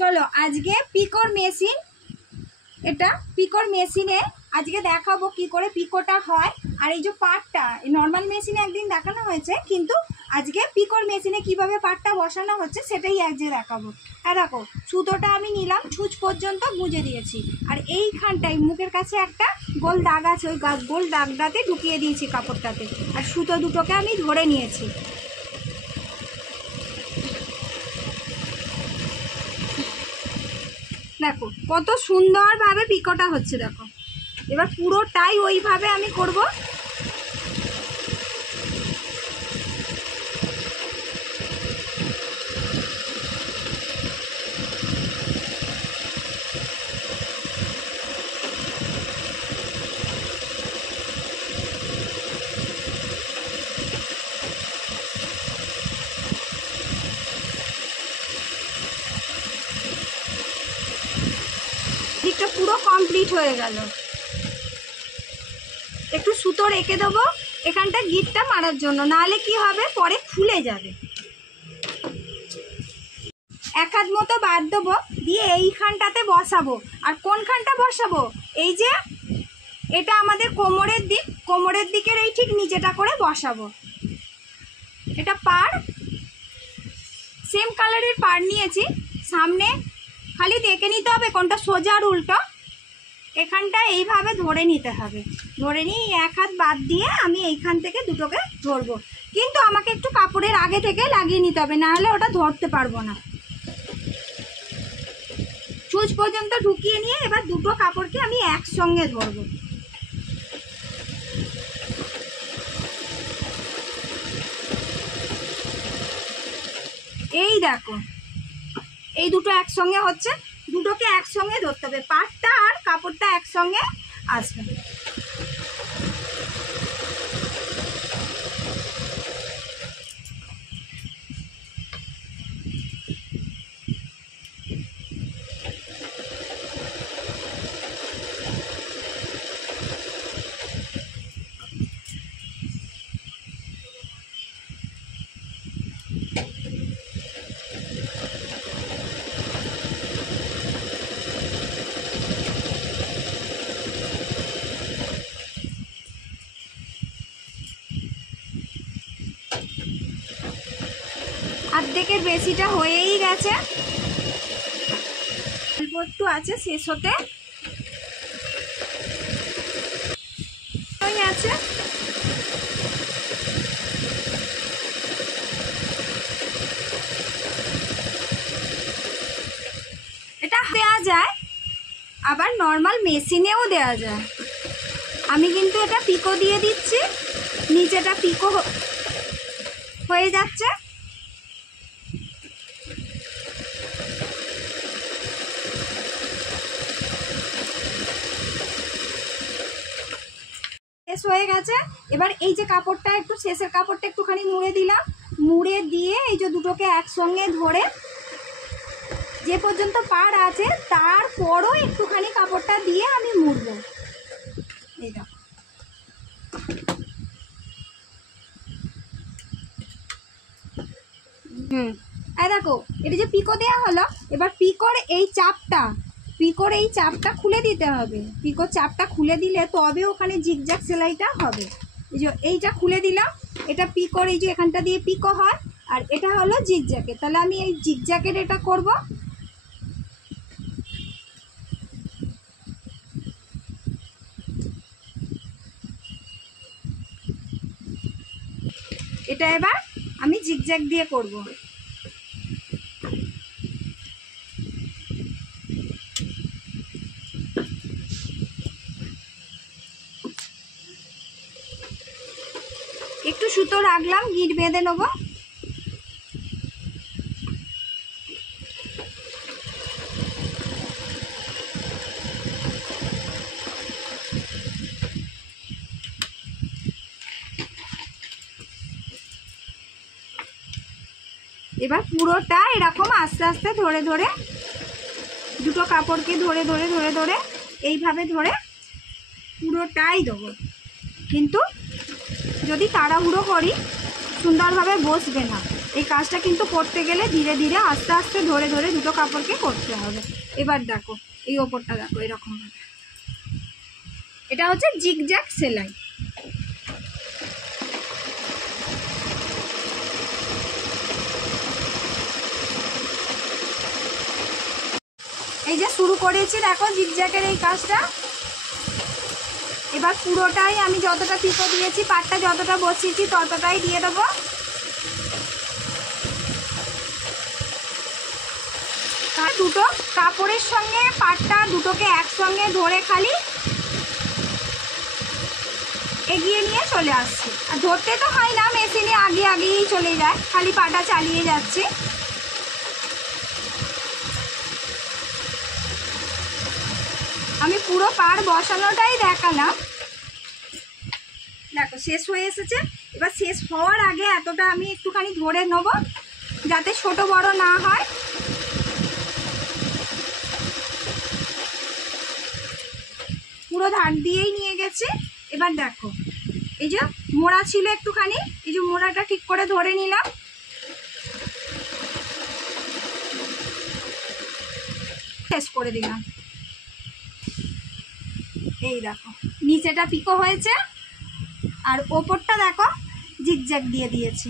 চলো আজকে পিকোর মেশিন, এটা পিকোর মেশিনে আজকে দেখাবো কি করে পিকোটা হয়। আর এই যে পাটটা নর্মাল মেশিনে একদিন দেখানো হয়েছে, কিন্তু আজকে পিকোর মেশিনে কিভাবে পাটটা বসানো হচ্ছে সেটাই আজকে দেখাবো। আর দেখো সুতোটা আমি নিলাম, ছুঁচ পর্যন্ত গুঁজে দিয়েছি। আর এইখানটায় মুখের কাছে একটা গোল দাগ আছে, ওই গোল দাগটাতে ঢুকিয়ে দিয়েছি কাপড়টাতে। আর সুতো দুটোকে আমি ধরে নিয়েছি। দেখো কত সুন্দরভাবে পিকোটা হচ্ছে, দেখো এবার পুরোটাই ওইভাবে আমি করব। দিকটা পুরো কমপ্লিট হয়ে গেল। একটু সুতো রেখে দেবো এখানটা গিটটা মারার জন্য, নাহলে কি হবে পরে খুলে যাবে। এক হাত মতো বাদ দেবো, দিয়ে এইখানটাতে বসাবো। আর কোনখানটা বসাবো, এই যে এটা আমাদের কোমরের দিক, কোমরের দিকের এই ঠিক নিচেটা করে বসাবো। এটা পাড়, সেম কালারের পাড় নিয়েছি। সামনে খালি দেখে নিতে হবে কোনটা সোজা আর উল্টো। এখানটা এইভাবে ধরে নিতে হবে, ধরে নিয়ে এক হাত বাদ দিয়ে আমি এইখান থেকে দুটোকে ধরবো। কিন্তু আমাকে একটু কাপড়ের আগে থেকে লাগিয়ে নিতে হবে, নাহলে ওটা ধরতে পারবো না। ছুঁচ পর্যন্ত ঢুকিয়ে নিয়ে এবার দুটো কাপড়কে আমি একসঙ্গে ধরবো। এই দেখো এই দুটো একসঙ্গে হচ্ছে, দুটোকে একসঙ্গে ধরতে হবে, পাটটা আর কাপড়টা একসঙ্গে আসবে। অর্ধেকের বেশিটা হয়েই গেছে, অল্প একটু আছে শেষ হতে আছে। এটা দেয়া যায়, আবার নর্মাল মেশিনেও দেয়া যায়। আমি কিন্তু এটা পিকো দিয়ে দিচ্ছি, নিচেটা পিকো হয়ে যাচ্ছে। শেষ হয়ে গেছে। এবার এই যে কাপড়টা একটু শেষের কাপড়টা একটুখানি মুড়ে দিলাম, মুড়ে দিয়ে এই যে দুটোকে একসঙ্গে ধরে যে পর্যন্ত পাড় আছে তারপরও একটুখানি কাপড়টা দিয়ে আমি মুড়বো। এই দেখো এই দেখো এটা যে পিকো দেওয়া হলো, এবার পিকোর এই চাপটা খুলে দিতে হবে। পিকোর চাপটা খুলে দিলে তবে ওখানে জিগজ্যাগ সেলাইটা হবে। এই যে এইটা খুলে দিলাম, এটা পিকোর এই যে এখানটা দিয়ে পিকো হয়, আর এটা হলো জিগজ্যাগের। তাহলে আমি এই জিগজ্যাগের এটা করব। এটা এবার আমি জিগজ্যাগ দিয়ে করব। একটু সুতো রাখলাম, গিট বেঁধে নেব। এবার পুরোটা এরকম আস্তে আস্তে ধরে ধরে দুটো কাপড়কে ধরে ধরে ধরে ধরে এইভাবে ধরে পুরোটাই দেবো। কিন্তু যদি তাড়াহুড়ো করি সুন্দরভাবে বসবে না। এই কাজটা কিন্তু করতে গেলে ধীরে ধীরে আস্তে আস্তে ধরে ধরে দুটো কাপড়কে করতে হবে। এবার দেখো এই ওপরটা দেখো এরকমভাবে, এটা হচ্ছে জিগজ্যাগ সেলাই। এই যে শুরু করেছি দেখো জিগজ্যাগের এই কাজটা। এবার পুরোটাই আমি যতটা পিকো দিয়েছি, পাটটা যতটা বসিয়েছি ততটাই দিয়ে দেবো। দুটো কাপড়ের সঙ্গে পাটটা দুটোকে একসঙ্গে ধরে খালি এগিয়ে নিয়ে চলে আসছে। আর ধরতে তো হয় না, মেশিনে আগেই চলে যায়, খালি পাটা চালিয়ে যাচ্ছে। আমি পুরো পাড় বসানোটাই দেখালাম। দেখো শেষ হয়ে এসেছে। এবার শেষ হওয়ার আগে এতটা আমি একটুখানি ধরে নেব যাতে ছোট বড় না হয়। পুরো ধার দিয়েই নিয়ে গেছে। এবার দেখো এই যে মোড়া ছিল একটুখানি, এই যে মোড়াটা ঠিক করে ধরে নিলাম। শেষ করে দিলাম। এই দেখো নিচেটা পিকো হয়েছে আর ওপরটা দেখো জিগজ্যাগ দিয়ে দিয়েছি।